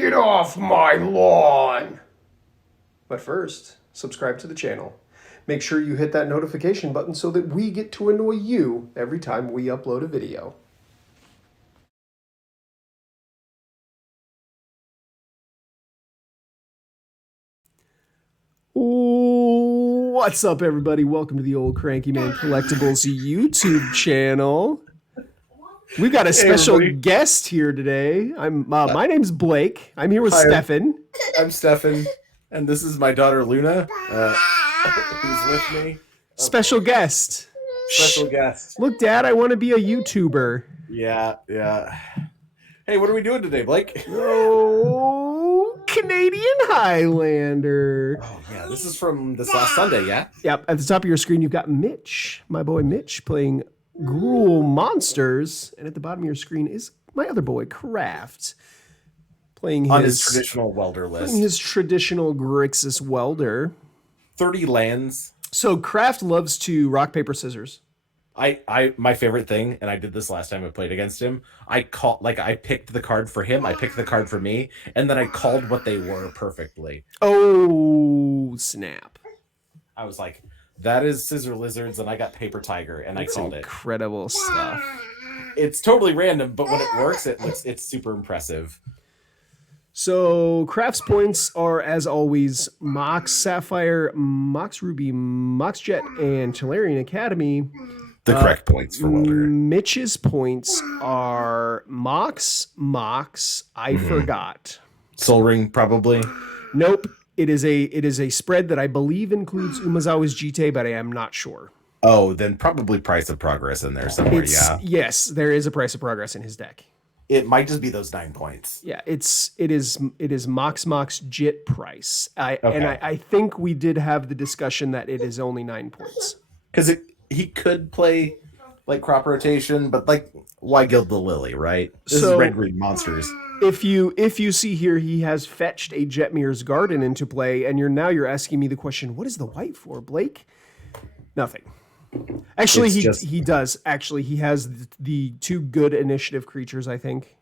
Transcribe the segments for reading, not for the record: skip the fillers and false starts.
Get off my lawn! But first, subscribe to the channel. Make sure you hit that notification button so that we get to annoy you every time we upload a video. What's up, everybody? Welcome to the Old Cranky Man Collectibles YouTube channel. We've got a special guest here today. My name's Blake. I'm here with Stefan. I'm Stefan, and this is my daughter Luna, who's with me. Special guest. Special guest. Look, Dad, I want to be a YouTuber. Yeah. Hey, what are we doing today, Blake? Oh, Canadian Highlander. Oh, yeah, this is from this last Sunday, yeah? Yep, at the top of your screen, you've got Mitch, my boy Mitch, playing Gruul Monsters. And at the bottom of your screen is my other boy, Kraft, playing on his traditional Welder list. Playing his traditional Grixis Welder. 30 lands. So Kraft loves to rock, paper, scissors. My favorite thing, and I did this last time I played against him, I picked the card for him, I picked the card for me, and then I called what they were perfectly. Oh, snap. I was like, that is Scissor Lizards, and I got Paper Tiger, and That's I called incredible stuff. It's totally random, but when it works, it's super impressive. So Kraft's points are, as always, Mox Sapphire, Mox Ruby, Mox Jet, and Tolarian Academy. The correct points for Welder. Mitch's points are Mox, I forgot. Soul Ring, probably. Nope. It is a spread that I believe includes Umezawa's Jite, but I am not sure. Oh, then probably Price of Progress in there somewhere, yeah. Yes, there is a Price of Progress in his deck. It might just be those 9 points. Yeah, it is Mox Jit Price. And I think we did have the discussion that it is only 9 points. Because he could play like crop rotation, but like why gild the lily, right? This is red green monsters. If you see here, he has fetched a Jetmir's Garden into play, and you're asking me the question, what is the white for, Blake? Nothing. Actually, he does. Actually, he has the 2 good initiative creatures, I think.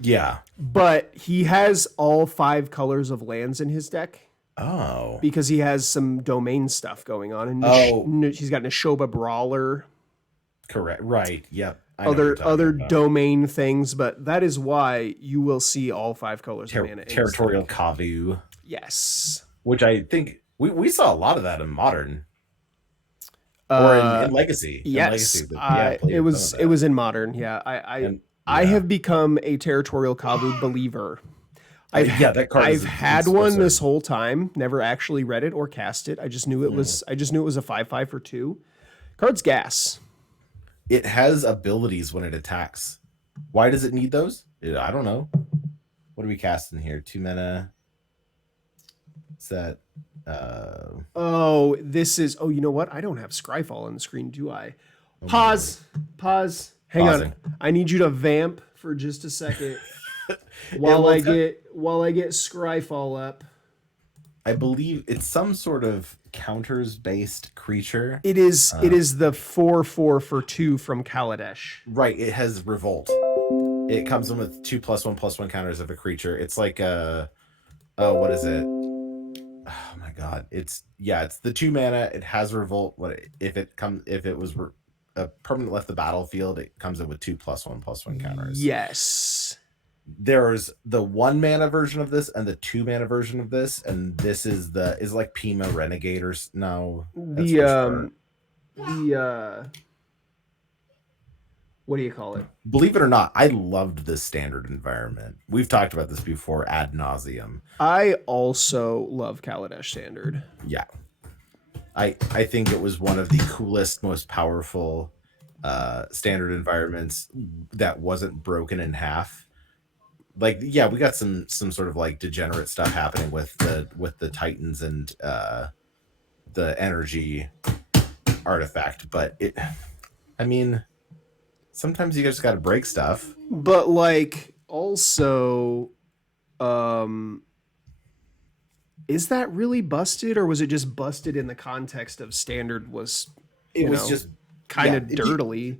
Yeah. But he has all 5 colors of lands in his deck. Oh. Because he has some domain stuff going on. And he's got Neshoba Brawler. Correct. Right. Yep. Other domain things, but that is why you will see all 5 colors of mana. Territorial Kavu. Yes. Which I think we saw a lot of that in Modern. Or in Legacy. Yes. In Legacy, it was in Modern. Yeah. I have become a Territorial Kavu believer. I've had one this whole time. Never actually read it or cast it. I just knew it was. I just knew it was a 5/5 for 2. Card's gas. It has abilities when it attacks. Why does it need those? I don't know. What do we cast in here? 2 mana. Set. This is. Oh, you know what? I don't have Scryfall on the screen, do I? Pause. Hang on. I need you to vamp for just a second. While I get Scryfall up. I believe it's some sort of counters based creature. It is the 4/4 for 2 from Kaladesh. Right, it has Revolt. It comes in with 2+1/+1 counters of a creature. It's like what is it? Oh my god. It's the 2 mana, it has Revolt. If it was a permanent left the battlefield, it comes in with 2+1/+1 counters. Yes. There's the 1 mana version of this and the 2 mana version of this, and this is like Pima Renegade or no. What do you call it? Believe it or not, I loved this standard environment. We've talked about this before ad nauseum. I also love Kaladesh Standard. Yeah. I think it was one of the coolest, most powerful standard environments that wasn't broken in half. Like, yeah, we got some sort of like degenerate stuff happening with the Titans and the energy artifact, but sometimes you just got to break stuff. But like also is that really busted, or was it just busted in the context of standard was just kind of dirtily?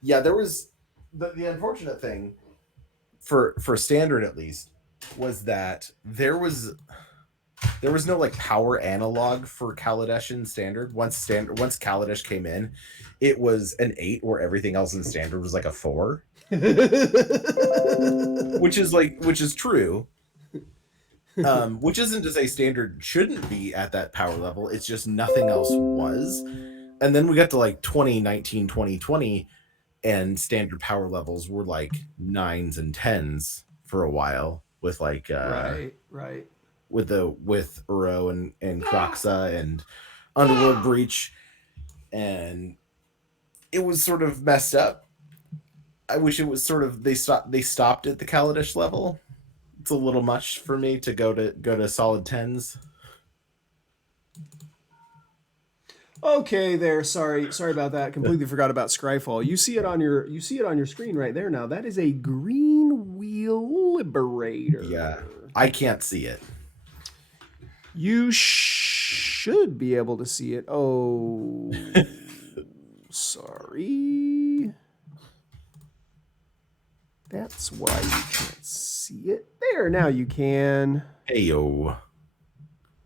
Yeah, there was the unfortunate thing for standard, at least, was that there was no like power analog for Kaladesh in standard. Once Kaladesh came in, it was an 8 where everything else in standard was like a 4. which is true. Which isn't to say standard shouldn't be at that power level. It's just nothing else was. And then we got to like 2019, 2020, and standard power levels were like 9s and 10s for a while with like right. with Uro and Kroxa and Underworld Breach, and it was sort of messed up. I wish it was sort of they stopped at the Kaladesh level. It's a little much for me to go to solid 10s. Okay, there. Sorry about that. Completely forgot about Scryfall. You see it on your screen right there now. That is a green wheel liberator. Yeah, I can't see it. You should be able to see it. Oh, sorry. That's why you can't see it. There, now you can. Heyo.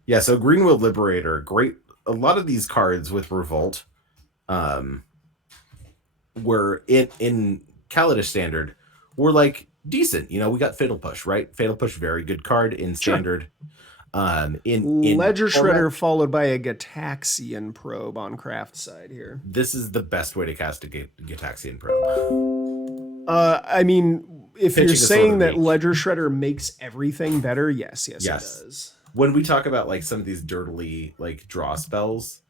Yeah, so Greenwood Liberator, great. A lot of these cards with Revolt were in Kaladesh standard were like decent. You know, we got Fatal Push, right? Fatal Push, very good card in standard. In Ledger Shredder followed by a Gataxian probe on craft side here. This is the best way to cast a Gataxian probe. I mean, if you're saying that Ledger Shredder makes everything better, yes, it does. When we talk about like some of these dirtily like draw spells,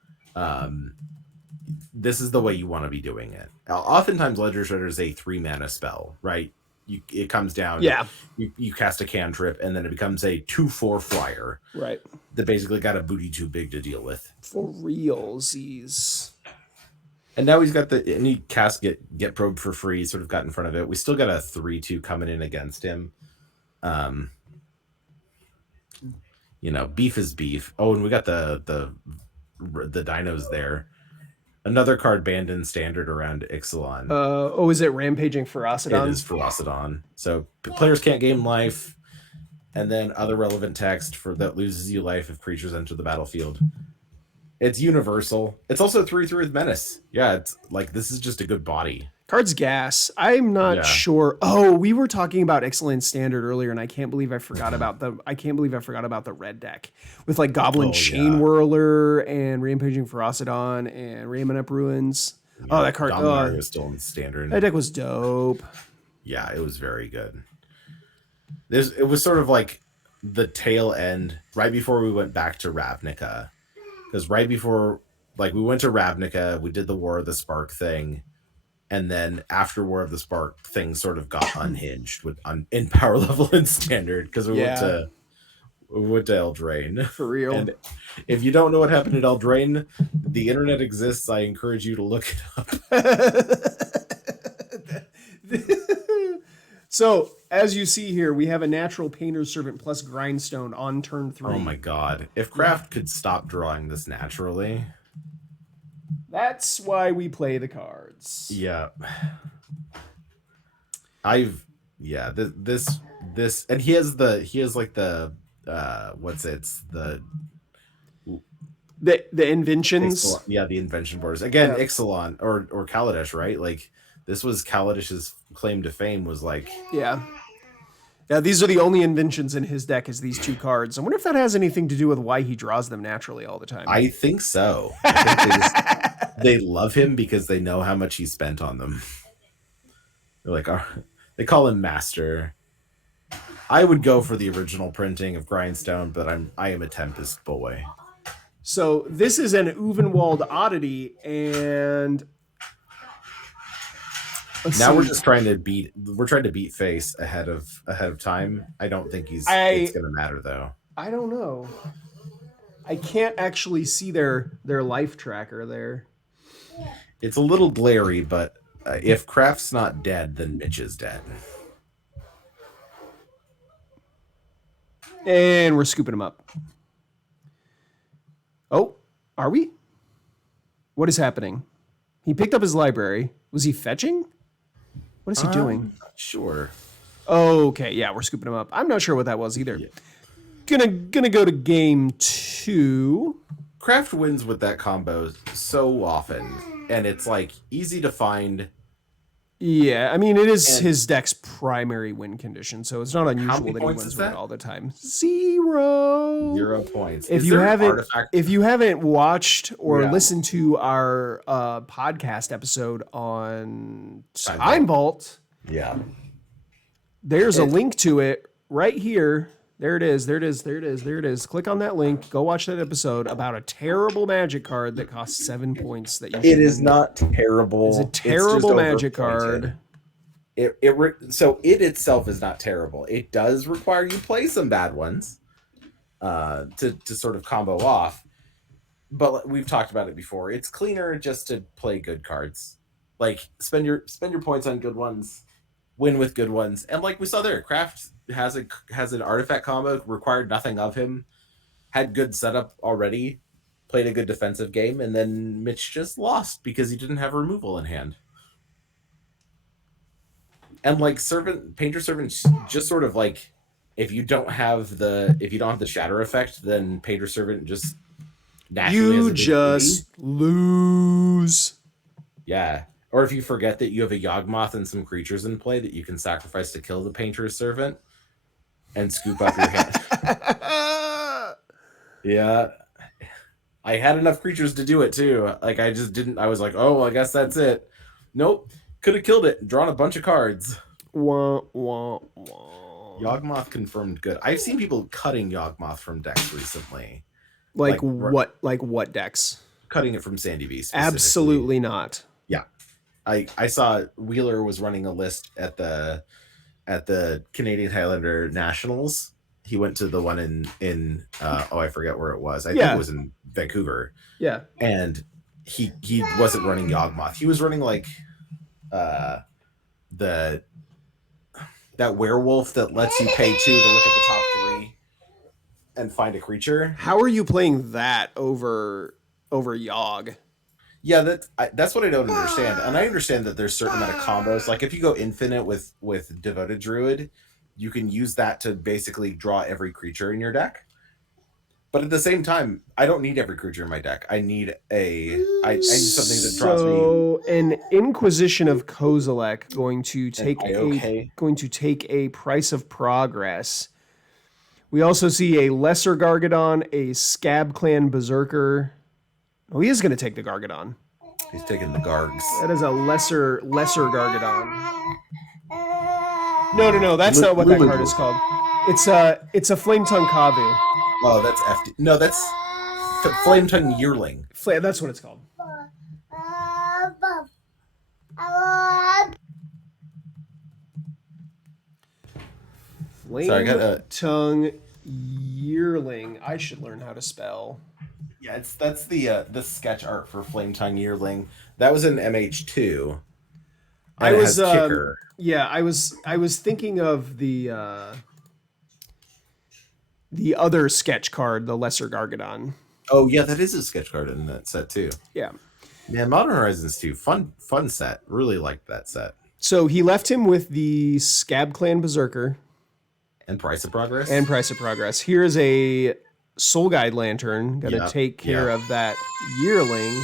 this is the way you want to be doing it. Oftentimes, Ledger Shredder is a 3-mana spell, right? It comes down. Yeah. You cast a cantrip, and then it becomes a 2/4 flyer. Right. That basically got a booty too big to deal with. For realsies. And now he's got and he cast get probed for free. Sort of got in front of it. We still got a 3/2 coming in against him. You know, beef is beef. Oh, and we got the dinos there. Another card banned in standard around Ixalan. Is it Rampaging Ferocidon? It is Ferocidon. So players can't gain life, and then other relevant text that loses you life if creatures enter the battlefield. It's universal. It's also 3/3 with Menace. Yeah, it's like this is just a good body. Card's gas. I'm not sure. Oh, we were talking about Ixalan standard earlier, and I can't believe I forgot about the red deck with like Goblin Chain Whirler and Rampaging Ferocidon and Raymond Up Ruins. Yeah, that card was still in standard. That deck was dope. Yeah, it was very good. It was sort of like the tail end right before we went back to Ravnica, because right before like we went to Ravnica, we did the War of the Spark thing. And then after War of the Spark, things sort of got unhinged in power level and standard because we went to Eldraine. For real. And if you don't know what happened at Eldraine, the internet exists. I encourage you to look it up. So, as you see here, we have a natural Painter's Servant plus Grindstone on turn 3. Oh my god. If Craft could stop drawing this naturally. That's why we play the cards. Yeah. This and he has like the the inventions. The invention borders. Again, yeah. Ixalan or Kaladesh, right? Like this was Kaladesh's claim to fame was like Yeah, these are the only inventions in his deck is these 2 cards. I wonder if that has anything to do with why he draws them naturally all the time. I think so. I think they love him because they know how much he spent on them. They're like, they call him Master. I would go for the original printing of Grindstone, but I am a Tempest boy. So this is an Uvenwald oddity, and we're trying to beat face ahead of time. I don't think it's gonna matter though. I don't know. I can't actually see their life tracker there. It's a little glary, but if Craft's not dead, then Mitch is dead. And we're scooping him up. Oh, are we? What is happening? He picked up his library. Was he fetching? What is he doing? Not sure. Okay, yeah, we're scooping them up. I'm not sure what that was either. Yeah. Gonna go to game 2. Kraft wins with that combo so often, and it's like easy to find. Yeah, I mean, it is his deck's primary win condition, so it's not unusual that he points wins is with it that? all the time. 0. 0 points. If you haven't watched or listened to our podcast episode on Time Vault, yeah, there's a link to it right here. There it is. Click on that link. Go watch that episode about a terrible magic card that costs 7 points. It is not terrible. It's a terrible magic card. So it itself is not terrible. It does require you play some bad ones to sort of combo off. But we've talked about it before. It's cleaner just to play good cards. Like spend your points on good ones, win with good ones, and like we saw there, Kraft has an artifact combo, required nothing of him, had good setup already, played a good defensive game, and then Mitch just lost because he didn't have removal in hand. And like Painter Servant just sort of like, if you don't have the shatter effect, then Painter Servant just naturally you just lose. Yeah. Or if you forget that you have a Yawgmoth and some creatures in play that you can sacrifice to kill the Painter Servant and scoop up your hand. Yeah. I had enough creatures to do it too. Like I just didn't. I was like, oh, I guess that's it. Nope. Could have killed it and drawn a bunch of cards. Wah, wah, wah. Yawgmoth confirmed good. I've seen people cutting Yawgmoth from decks recently. Like what? Like what decks? Cutting it from Sandy V. Absolutely not. Yeah. I saw Wheeler was running a list at the Canadian Highlander Nationals. He went to the one in I forget where it was. I think it was in Vancouver. Yeah. And he wasn't running Yawgmoth. He was running like that werewolf that lets you pay 2 to look at the top 3 and find a creature. How are you playing that over Yawg? Yeah, that's what I don't understand. And I understand that there's a certain amount of combos. Like if you go infinite with Devoted Druid, you can use that to basically draw every creature in your deck. But at the same time, I don't need every creature in my deck. I need I need something that draws me. So an Inquisition of Kozilek going to take a Price of Progress. We also see a Lesser Gargadon, a Scab Clan Berserker. Oh, he is going to take the Gargadon. He's taking the Gargs. That is a lesser Gargadon. No, that's not what that card is called. It's a Flame Tongue Kavu. Oh, that's FD. No, that's Flame Tongue Yearling. That's what it's called. Flame Tongue Yearling. I should learn how to spell. Yeah, that's the sketch art for Flame Tongue Yearling. That was in MH2. I was thinking of the other sketch card, the Lesser Gargadon. Oh yeah, that is a sketch card in that set too. Yeah. Man, Modern Horizons 2, fun set. Really liked that set. So he left him with the Scab Clan Berserker. And Price of Progress. Here is a Soul Guide Lantern. Gotta take care of that Yearling.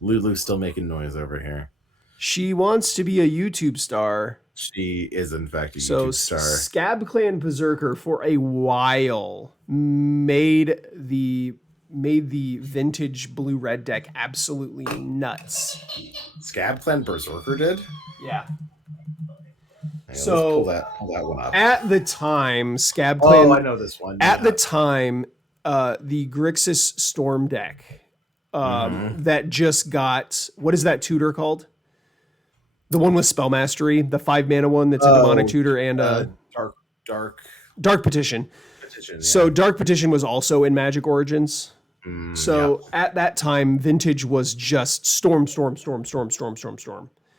Lulu's still making noise over here. She wants to be a YouTube star. She is, in fact, a YouTube star. Scab Clan Berserker for a while made the vintage blue-red deck absolutely nuts. Scab Clan Berserker did? Yeah. So let's pull that one up. At the time, Scab Clan. Oh, I know this one. At the time, the Grixis Storm deck that just got, what is that tutor called? The one with Spell Mastery, the 5-mana one that's a demonic tutor and Dark Petition. So Dark Petition was also in Magic Origins. At that time, Vintage was just storm.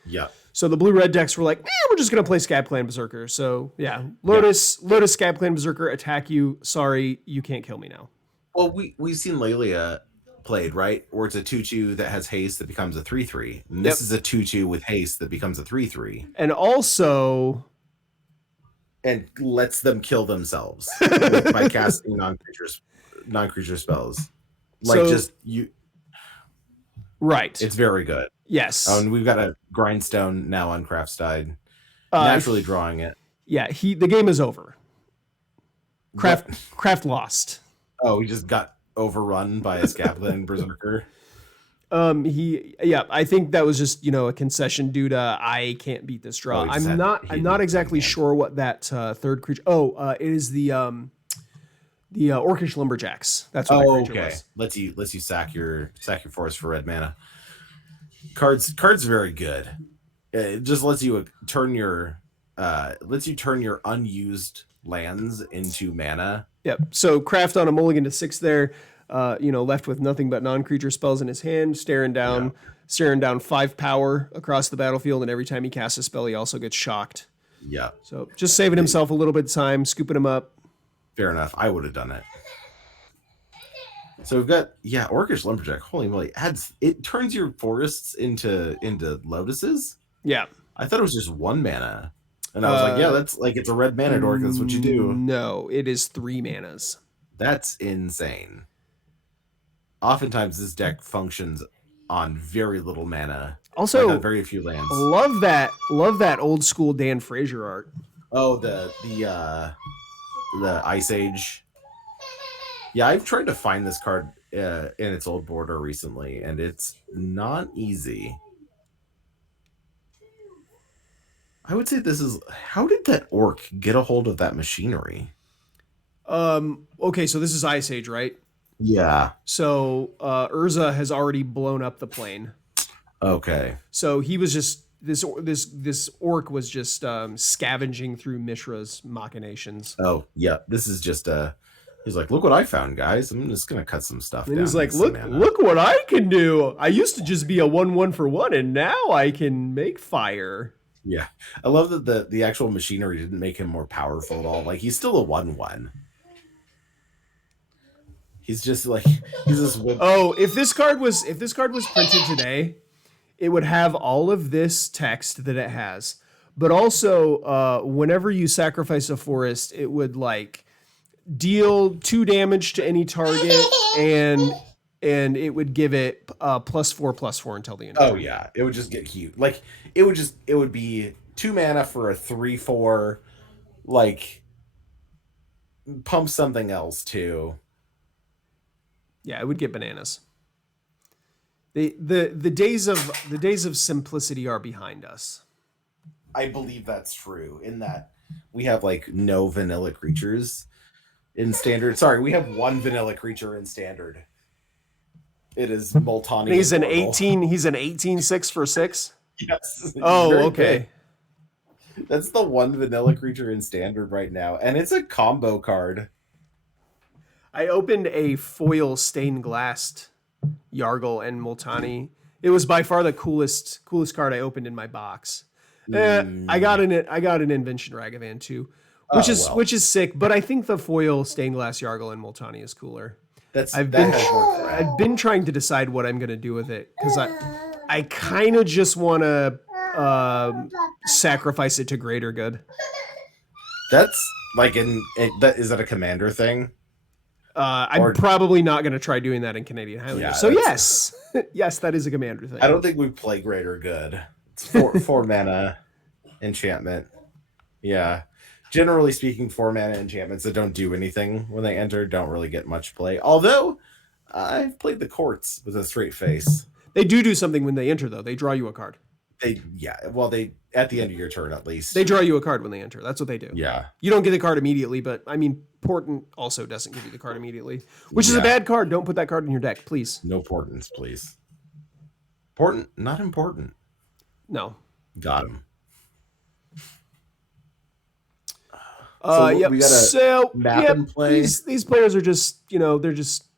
Yeah. So the blue-red decks were like, we're just going to play Scab Clan Berserker. So, yeah. Lotus, Scab Clan Berserker, attack you. Sorry, you can't kill me now. Well, we've seen Lelia played, right? Or it's a 2/2 that has haste that becomes a 3/3. And Yep. this is a 2/2 with haste that becomes a 3/3. And also, and lets them kill themselves by casting non-creature spells. Like so, just you, right? it's very good. Yes. Oh, and we've got a grindstone now on Craftstide, naturally drawing it. Yeah, the game is over. Craft lost. Oh, he just got overrun by a Scapland Berserker. I think that was just a concession due to I can't beat this draw. I'm not exactly sure what that third creature. It is the Orcish Lumberjacks. That's what that creature was. Lets you sack your forest for red mana. Cards very good. It just lets you turn your unused lands into mana. Yep. So craft on a mulligan to 6 there. Left with nothing but non-creature spells in his hand, staring down 5 power across the battlefield, and every time he casts a spell, he also gets shocked. Yeah. So just saving himself a little bit of time, scooping him up. Fair enough. I would have done it. So we've got Orcish Lumberjack. Holy moly! It turns your forests into lotuses. Yeah. I thought it was just 1 mana, and I was like, that's like it's a red mana dork. That's what you do. No, it is 3 manas. That's insane. Oftentimes, this deck functions on very little mana. Also, like very few lands. Love that old school Dan Frazier art. Oh, the Ice Age. Yeah, I've tried to find this card in its old border recently, and it's not easy. I would say this is... How did that orc get a hold of that machinery? Okay, so this is Ice Age, right? Yeah. So Urza has already blown up the plane. Okay. So he was just... This orc was just scavenging through Mishra's machinations. Oh, yeah. This is just he's like, look what I found, guys. I'm just gonna cut some stuff down. And he's like, look what I can do. I used to just be a 1/1 for 1, and now I can make fire. Yeah. I love that the actual machinery didn't make him more powerful at all. Like, he's still a 1/1. He's just like he's this if this card was printed today, it would have all of this text that it has. But also, whenever you sacrifice a forest, it would like deal 2 damage to any target, and it would give it +4/+4 until the end. Oh yeah, it would just get cute. Like it would be 2 mana for a 3/4. Like pump something else too. Yeah, it would get bananas. The days of simplicity are behind us. I believe that's true in that we have like no vanilla creatures in standard. Sorry, we have 1 vanilla creature in standard. It is Multani. He's an 18. He's an 18/6 for 6. Yes. Oh, okay. Big. That's the 1 vanilla creature in standard right now, and it's a combo card. I opened a foil stained glass Yargle and Multani. It was by far the coolest card I opened in my box. I got an Invention Ragavan too, which is sick. But I think the foil stained glass Yargle and Multani is cooler. I've been trying to decide what I'm gonna do with it because I kind of just want to sacrifice it to greater good. That's like is that a commander thing? I'm probably not going to try doing that in Canadian Highlander. Yeah, so yes, yes, that is a commander thing. I don't think we play greater good. It's 4 mana enchantment. Yeah. Generally speaking, 4 mana enchantments that don't do anything when they enter don't really get much play. Although, I've played the courts with a straight face. They do something when they enter, though. They draw you a card. They at the end of your turn at least. They draw you a card when they enter. That's what they do. Yeah. You don't get the card immediately, but I mean, Portent also doesn't give you the card immediately, which is a bad card. Don't put that card in your deck, please. No Portents, please. Portent, not important. No. Got him. Yep. We got a map and play. These players are just, they're just.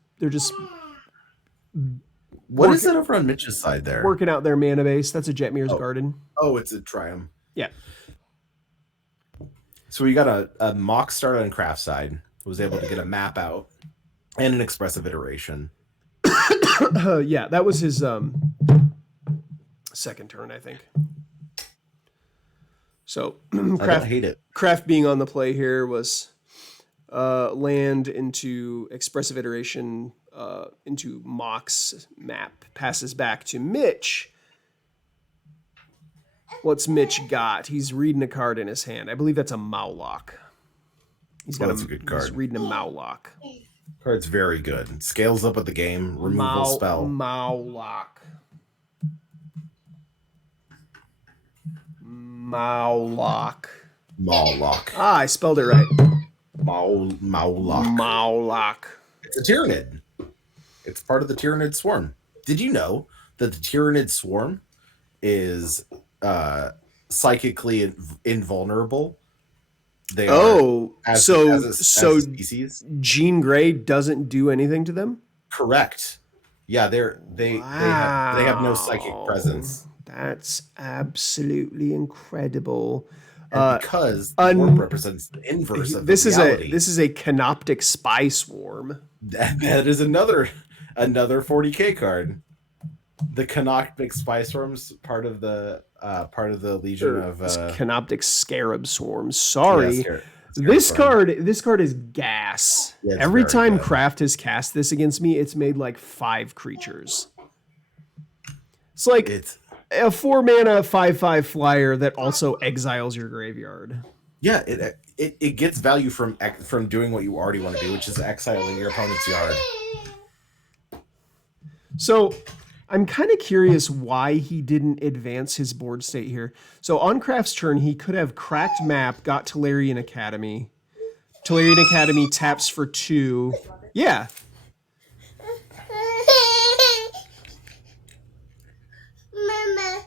What is that over on Mitch's side there? Working out their mana base. That's a Jetmir's Garden. Oh, it's a Triumph. Yeah. So we got a mock start on Craft side. Was able to get a map out and an expressive iteration. Yeah, that was his second turn, I think. So I don't hate it. Craft being on the play here was land into expressive iteration into Mock's map. Passes back to Mitch. What's Mitch got? He's reading a card in his hand. I believe that's a Maulock. That's a good card. He's reading a Maulock. Card's very good. Scales up with the game. Removal spell. Maulock. Maulock. Ah, I spelled it right. Maulock. Maulock. It's a Tyrannid. It's part of the Tyrannid swarm. Did you know that the Tyrannid swarm is psychically invulnerable? They are as a species. Jean Grey doesn't do anything to them? Correct. Yeah, they have no psychic presence. That's absolutely incredible. And because the swarm represents the inverse of reality. This is a canoptic spy swarm. That is another 40k card. The canoptic spy swarm's part of the Legion of canoptic scarab swarms. Sorry. Yeah, this card is gas. Yeah, every time Craft has cast this against me, it's made like 5 creatures. It's like a 4-mana 5/5 flyer that also exiles your graveyard. Yeah, it gets value from doing what you already want to do, which is exiling your opponent's yard. So I'm kind of curious why he didn't advance his board state here. So on Craft's turn, he could have cracked map, got Tolarian Academy. Tolarian Academy taps for 2. Yeah. Mama.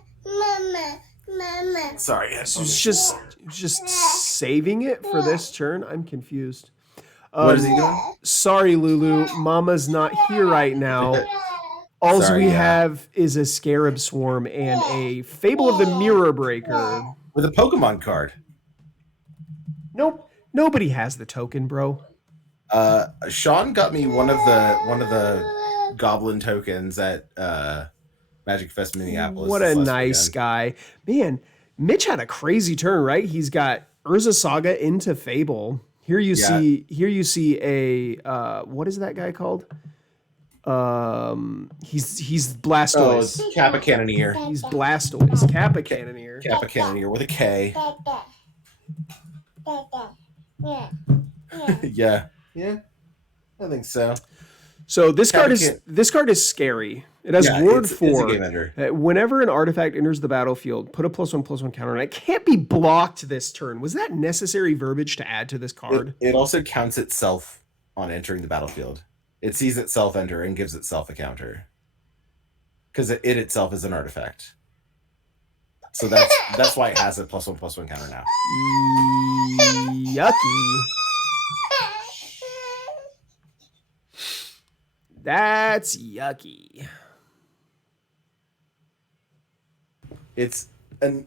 Sorry. Just saving it for this turn. I'm confused. What is he doing? Sorry, Lulu. Mama's not here right now. All we have is a Scarab Swarm and a Fable of the Mirror Breaker. With a Pokemon card. Nope. Nobody has the token, bro. Sean got me one of the goblin tokens at Magic Fest Minneapolis. What a nice guy. Man, Mitch had a crazy turn, right? He's got Urza Saga into Fable. Here you see a what is that guy called? He's Blastoise. Oh, Kappa Cannoneer. He's Blastoise. Kappa Cannoneer. Kappa Cannoneer with a K. Yeah. I think so. So this card is scary. It has Ward 4. Whenever an artifact enters the battlefield, put a +1/+1 counter on it. It can't be blocked this turn. Was that necessary verbiage to add to this card? It also counts itself on entering the battlefield. It sees itself enter and gives itself a counter. Because it itself is an artifact. So that's why it has a +1/+1 counter now. Yucky. That's yucky. It's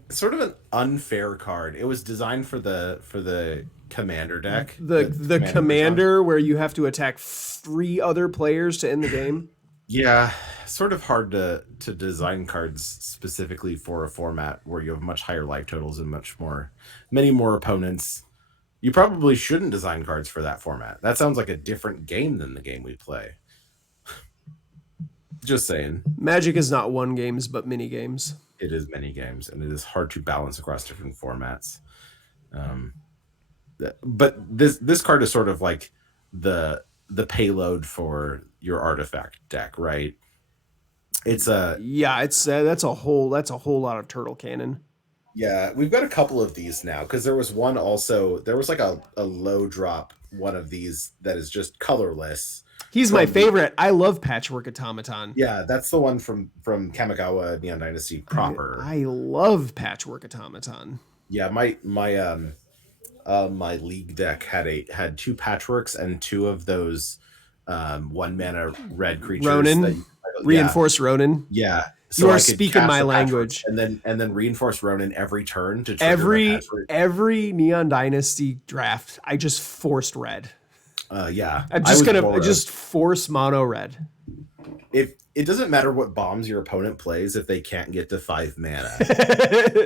sort of an unfair card. It was designed for the commander deck. The commander where you have to attack 3 other players to end the game. Yeah, sort of hard to design cards specifically for a format where you have much higher life totals and many more opponents. You probably shouldn't design cards for that format. That sounds like a different game than the game we play. Just saying. Magic is not one games, but mini games. It is many games, and it is hard to balance across different formats. But this card is sort of like the payload for your artifact deck, right? It's that's a whole lot of turtle cannon. Yeah, we've got a couple of these now because there was like a low drop one of these that is just colorless. He's my favorite. I love Patchwork Automaton. Yeah, that's the one from Kamigawa Neon Dynasty proper. I love Patchwork Automaton. Yeah, my league deck had 2 Patchworks and 2 of those 1-mana red creatures. Ronin, Reinforced Ronin. Yeah, so you are speaking my language. And then Reinforced Ronin every turn to trigger every Neon Dynasty draft. I just forced red. Yeah, I'm just gonna just force mono red. if it doesn't matter what bombs your opponent plays if they can't get to 5 mana.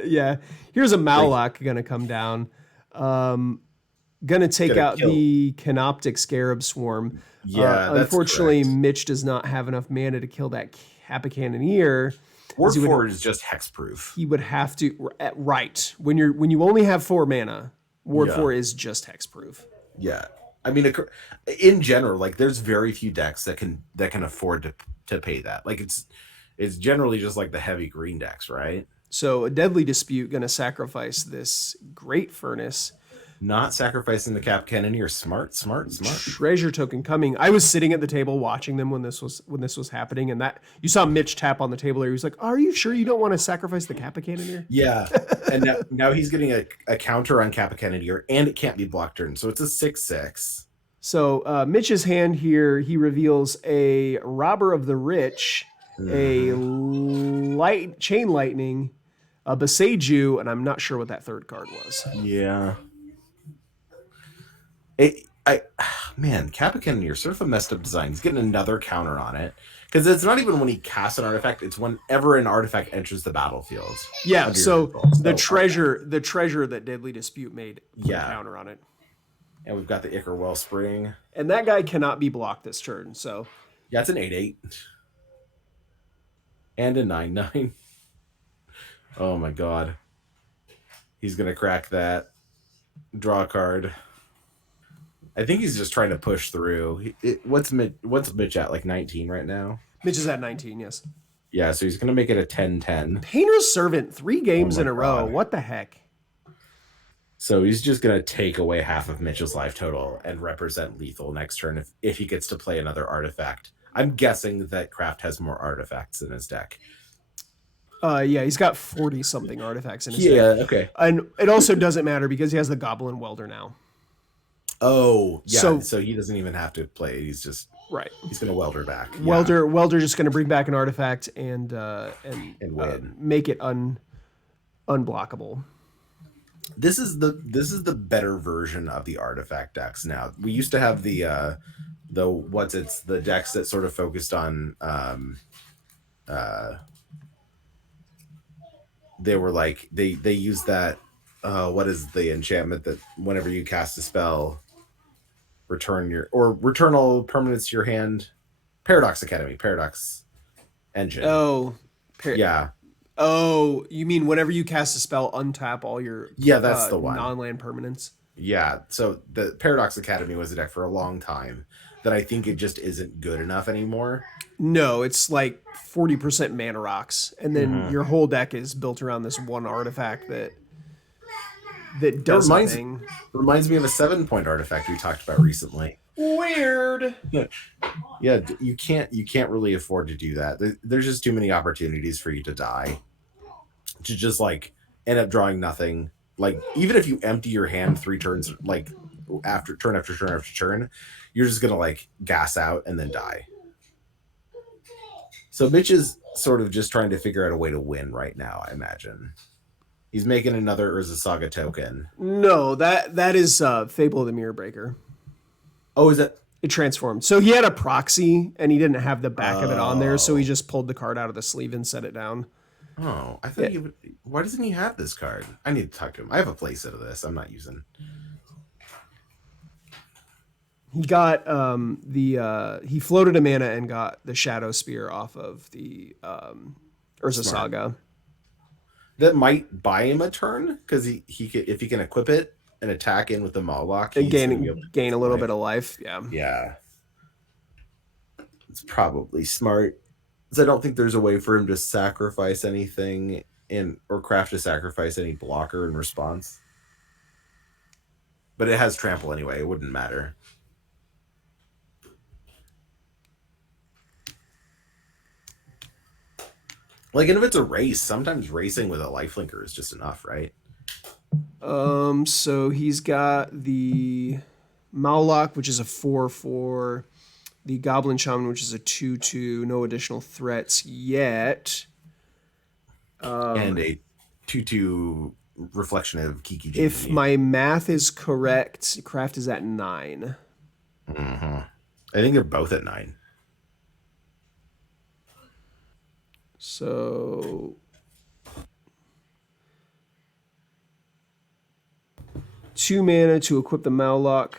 Yeah. Here's a Like, Malloc gonna come down. Gonna take gonna out kill. the Canoptic Scarab Swarm. Yeah, that's Unfortunately, correct. Mitch does not have enough mana to kill that Kappa Cannoneer. Ward 4 is just hexproof. He would have to right when you only have 4 mana. Ward Yeah. 4 is just hexproof. Yeah. I mean, in general, like there's very few decks that can afford to pay that. Like it's generally just like the heavy green decks, right? So a Deadly Dispute gonna sacrifice this Great Furnace. Not sacrificing the Cap Cannoneer. Smart. Treasure token coming. I was sitting at the table watching them when this was happening, and that you saw Mitch tap on the table there. He was like, "Are you sure you don't want to sacrifice the Kappa Cannoneer?" Yeah, and now he's getting a counter on Kappa Cannoneer, and it can't be blocked turn, so it's a 6/6. So Mitch's hand here, he reveals a Robber of the Rich, a Chain Lightning, a Beseiju, and I'm not sure what that third card was. Yeah. Man, Kappa Cannoneer, sort of a messed up design. He's getting another counter on it. Because it's not even when he casts an artifact, it's whenever an artifact enters the battlefield. Yeah, so the treasure that Deadly Dispute made put a counter on it. And we've got the Ichor Wellspring. And that guy cannot be blocked this turn, so. Yeah, it's an 8/8. And a 9/9. Oh my god. He's gonna crack that. Draw a card. I think he's just trying to push through. What's Mitch at? Like 19 right now? Mitch is at 19, yes. Yeah, so he's going to make it a 10/10. Painter's Servant, 3 games in a row. What the heck? So he's just going to take away half of Mitchell's life total and represent lethal next turn if he gets to play another artifact. I'm guessing that Kraft has more artifacts in his deck. Yeah, he's got 40-something artifacts in his deck. Yeah, okay. And it also doesn't matter because he has the Goblin Welder now. Oh, yeah. So he doesn't even have to play. He's just He's going to Welder back. Yeah. Welder just going to bring back an artifact and win. Make it unblockable. This is the better version of the artifact decks now. We used to have the decks that sort of focused on they were like they use that what is the enchantment that whenever you cast a spell return all permanents to your hand? Paradox Academy, Paradox Engine. Oh, yeah. Oh, you mean whenever you cast a spell, untap all your that's the one. Non-land permanents? Yeah, so the Paradox Academy was a deck for a long time that I think it just isn't good enough anymore. No, it's like 40% mana rocks, and then your whole deck is built around this one artifact that does nothing. Reminds me of a 7-point artifact we talked about recently. Weird. Yeah, you can't really afford to do that. There's just too many opportunities for you to die. To just like end up drawing nothing. Like even if you empty your hand 3 turns, like after turn after turn after turn, you're just gonna like gas out and then die. So Mitch is sort of just trying to figure out a way to win right now, I imagine. He's making another Urza Saga token. No, that is Fable of the Mirror Breaker. Oh, is it? It transformed. So he had a proxy, and he didn't have the back of it on there, so he just pulled the card out of the sleeve and set it down. Oh, I thought he would. Why doesn't he have this card? I need to talk to him. I have a playset of this. I'm not using. He got he floated a mana and got the Shadow Spear off of the Urza Saga. That might buy him a turn because he if he can equip it and attack in with the Mawlock and gain a little bit of life. Yeah, it's probably smart. Because I don't think there's a way for him to sacrifice anything or Kraft to sacrifice any blocker in response. But it has trample anyway. It wouldn't matter. Like, and if it's a race, sometimes racing with a lifelinker is just enough, right? So he's got the Mawlock, which is a 4/4, the Goblin Shaman, which is a 2/2, no additional threats yet. And a 2/2 reflection of Kiki Jiki. If my math is correct, Kraft is at 9. I think they're both at 9. So 2 mana to equip the Maulock.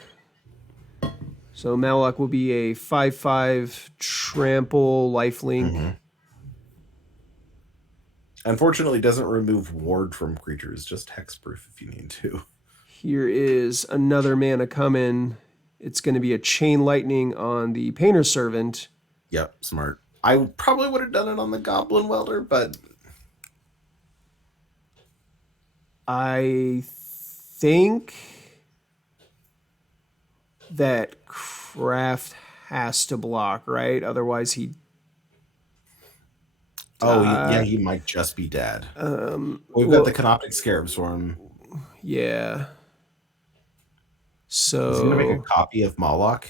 So Maulock will be a 5/5 trample lifelink. Mm-hmm. Unfortunately, it doesn't remove ward from creatures, just hexproof if you need to. Here is another mana coming. It's going to be a Chain Lightning on the Painter Servant. Yep, smart. I probably would have done it on the Goblin Welder, but I think that Craft has to block, right? Otherwise, he. Yeah, he might just be dead. We've got the Canoptic Scarabs for him. Yeah. So is he gonna make a copy of Moloch?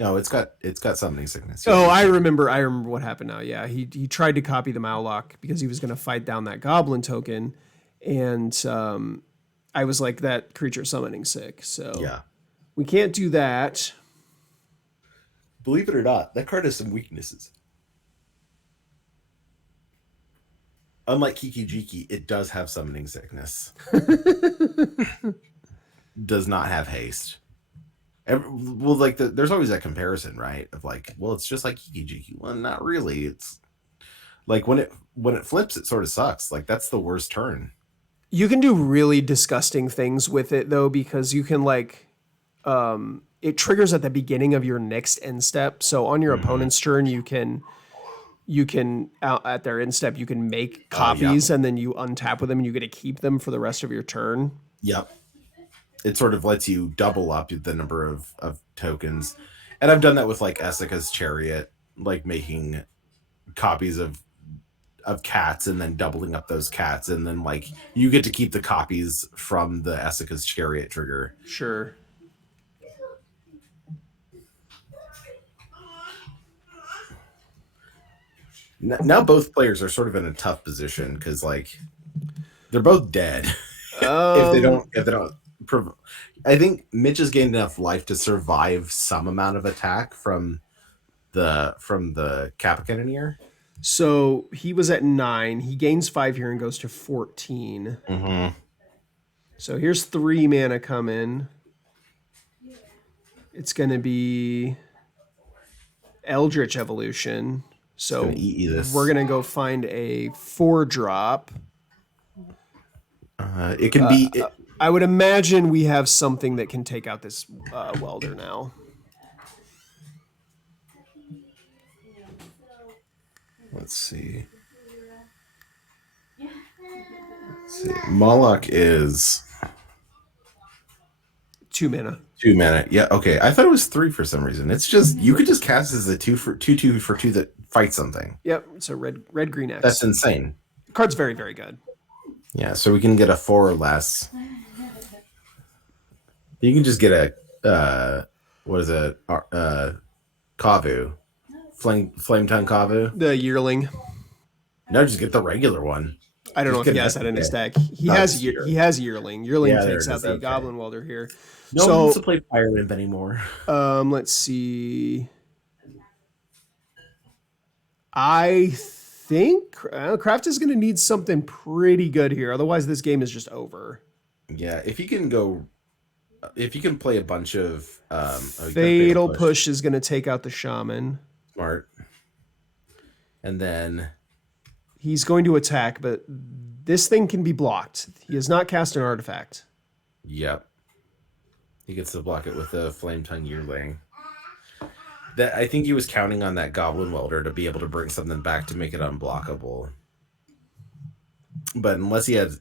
No, it's got summoning sickness. Oh, I remember what happened now. Yeah, he tried to copy the Maulock because he was going to fight down that Goblin token, and I was like, that creature summoning sick. So yeah, we can't do that. Believe it or not, that card has some weaknesses. Unlike Kiki Jiki, it does have summoning sickness. Does not have haste. Well, like there's always that comparison, right? Of like, well, it's just like Kiki Jiki. Well, not really. It's like when it flips, it sort of sucks. Like that's the worst turn. You can do really disgusting things with it though, because you can it triggers at the beginning of your next end step. So on your opponent's turn, you can at their end step, you can make copies and then you untap with them and you get to keep them for the rest of your turn. Yep. It sort of lets you double up the number of tokens. And I've done that with like Essica's Chariot, like making copies of cats and then doubling up those cats. And then like you get to keep the copies from the Essica's Chariot trigger. Sure. Now both players are sort of in a tough position because like they're both dead. if they don't I think Mitch has gained enough life to survive some amount of attack from the Kappa Cannoneer. So he was at 9. He gains 5 here and goes to 14. Mm-hmm. So here's 3 mana come in. It's going to be Eldritch Evolution. So we're going to go find a 4-drop. It can be... I would imagine we have something that can take out this Welder now. Let's see. Moloch is 2 mana. 2 mana. Yeah, okay. I thought it was 3 for some reason. It's just you could just cast as a 2 for 2 that fights something. Yep. It's a red green X. That's insane. The card's very, very good. Yeah, so we can get a 4 or less. You can just get a what is it? Kavu. Flame Tongue Kavu. The Yearling. No, just get the regular one. I don't know if he has that in his deck. He has Yearling. Yearling takes out the Goblin Welder here. No one wants to play Fire Imp anymore. Let's see. I think Kraft is going to need something pretty good here. Otherwise, this game is just over. Yeah, if you can play a bunch of Fatal Push is going to take out the Shaman. Smart. And then he's going to attack, but this thing can be blocked. He has not cast an artifact. Yep. He gets to block it with a Flame Tongue Yearling. That I think he was counting on that Goblin Welder to be able to bring something back to make it unblockable. But unless he's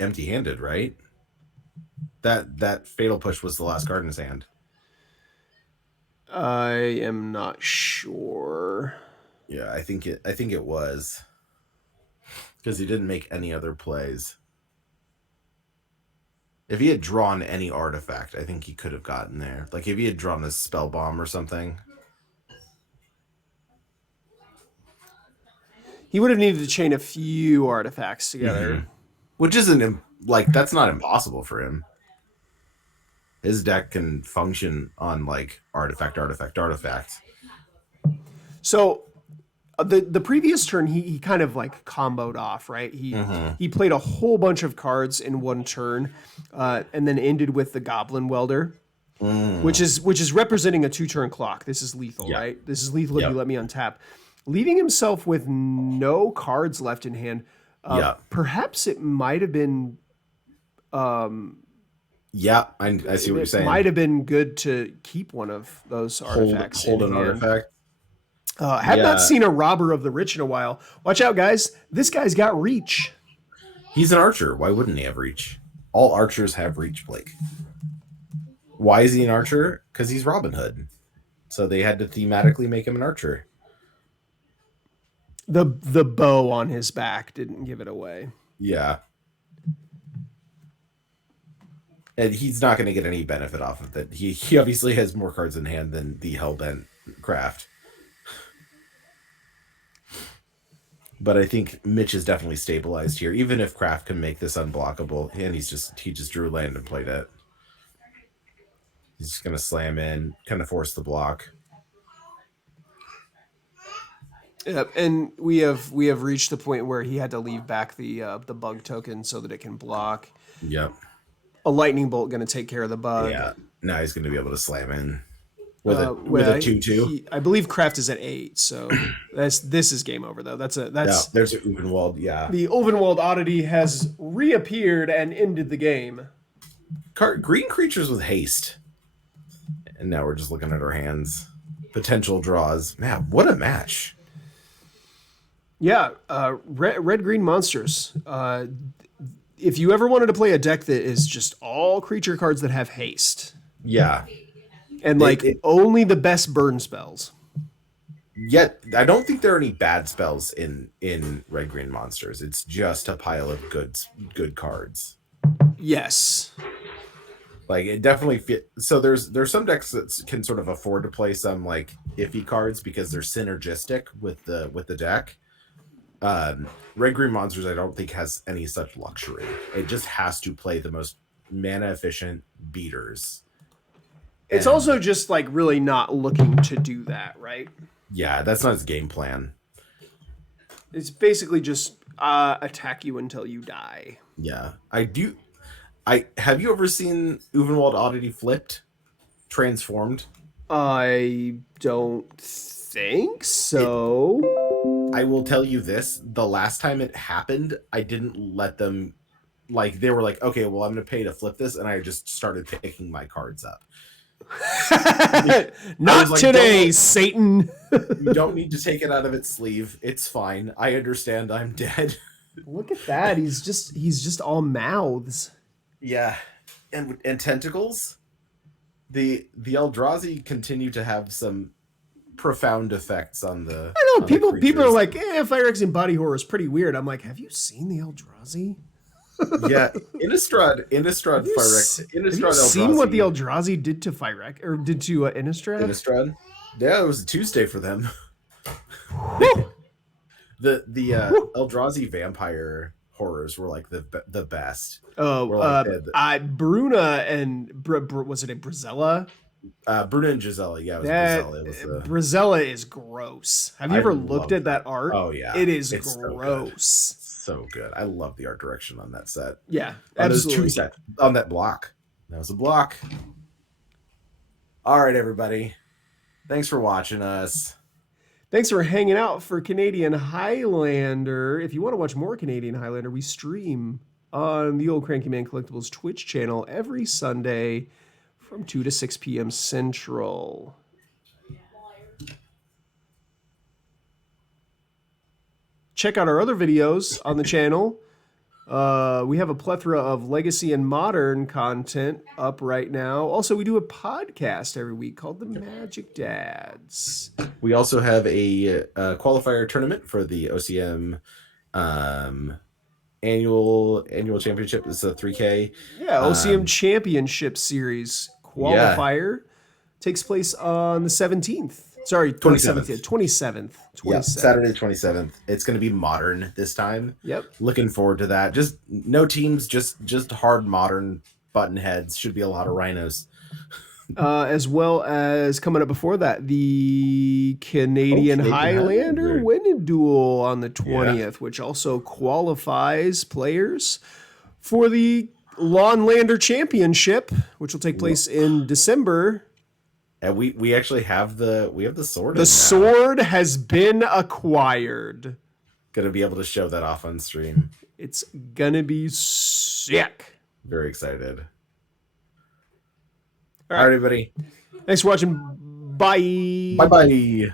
empty-handed, right? That Fatal Push was the last card in his hand. I am not sure. Yeah, I think it was. Because he didn't make any other plays. If he had drawn any artifact, I think he could have gotten there. Like if he had drawn a Spell Bomb or something. He would have needed to chain a few artifacts together. Mm-hmm. Which isn't that's not impossible for him. His deck can function on like artifact. So the previous turn he kind of like comboed off, right? He played a whole bunch of cards in one turn, and then ended with the Goblin Welder, which is representing a 2-turn clock. This is lethal, right? This is lethal if you let me untap, leaving himself with no cards left in hand. Perhaps it might have been. Yeah, I see what you're saying. It might have been good to keep one of those artifacts. Hold an artifact. Have not seen a Robber of the Rich in a while. Watch out, guys. This guy's got reach. He's an archer. Why wouldn't he have reach? All archers have reach, Blake. Why is he an archer? Because he's Robin Hood. So they had to thematically make him an archer. The bow on his back didn't give it away. Yeah. And he's not going to get any benefit off of that. He obviously has more cards in hand than the Hellbent Craft. But I think Mitch is definitely stabilized here, even if Kraft can make this unblockable. And he just drew land and played it. He's just gonna slam in, kind of force the block. Yep, and we have reached the point where he had to leave back the bug token so that it can block. Yep. A lightning bolt gonna take care of the bug. Yeah. Now he's gonna be able to slam in. With a 2/2. I believe Kraft is at 8, so this is game over though. That's there's an Uvenwald, yeah. The Uvenwald oddity has reappeared and ended the game. Green creatures with haste. And now we're just looking at our hands. Potential draws. Man, what a match. Yeah, red green monsters. If you ever wanted to play a deck that is just all creature cards that have haste. Yeah. And only the best burn spells. Yet I don't think there are any bad spells in red green monsters. It's just a pile of good cards. Yes. Like it definitely so there's some decks that can sort of afford to play some like iffy cards because they're synergistic with the deck. Red green monsters I don't think has any such luxury. It just has to play the most mana efficient beaters. It's also just like really not looking to do that, right? Yeah, that's not his game plan. It's basically just attack you until you die. Yeah, have you ever seen Uvenwald Oddity flipped, transformed? I don't think so. I will tell you this: the last time it happened, I didn't let them. Like they were like, okay, well, I'm going to pay to flip this, and I just started picking my cards up. Not like, today, Satan. You don't need to take it out of its sleeve. It's fine. I understand. I'm dead. Look at that. He's just all mouths. Yeah, and tentacles. The Eldrazi continue to have some profound effects on the. I know people are like, Phyrexian Body Horror is pretty weird. I'm like, have you seen the Eldrazi? Yeah, Innistrad Phyrex. Have you seen what the Eldrazi did to Phyrex or did to Innistrad? Innistrad, yeah, it was a Tuesday for them. the Eldrazi vampire horrors were like the best. Bruna and was it a Brazella? Bruna and Gisela, yeah, it was Brazella. Brazella is gross. Have you ever looked at that art? Oh yeah, it is gross. So good. I love the art direction on that set. Yeah, absolutely. Those 2 sets on that block. That was a block. All right, everybody. Thanks for watching us. Thanks for hanging out for Canadian Highlander. If you want to watch more Canadian Highlander, we stream on the Old Cranky Man Collectibles Twitch channel every Sunday from 2 to 6 p.m. Central. Check out our other videos on the channel. We have a plethora of legacy and modern content up right now. Also, we do a podcast every week called The Magic Dads. We also have a qualifier tournament for the OCM annual championship. It's a 3K. Yeah, OCM Championship Series qualifier takes place on the 17th. Sorry, 27th. Yeah, Saturday 27th. It's going to be modern this time. Yep. Looking forward to that. Just no teams, just hard modern button heads. Should be a lot of rhinos. As well as coming up before that, the Canadian Highlander. win a duel on the 20th, which also qualifies players for the Lawnlander Championship, which will take place in December. And we actually have the sword. The sword has been acquired. Gonna be able to show that off on stream. It's gonna be sick. Very excited. All right, everybody. Thanks for watching. Bye. Bye-bye.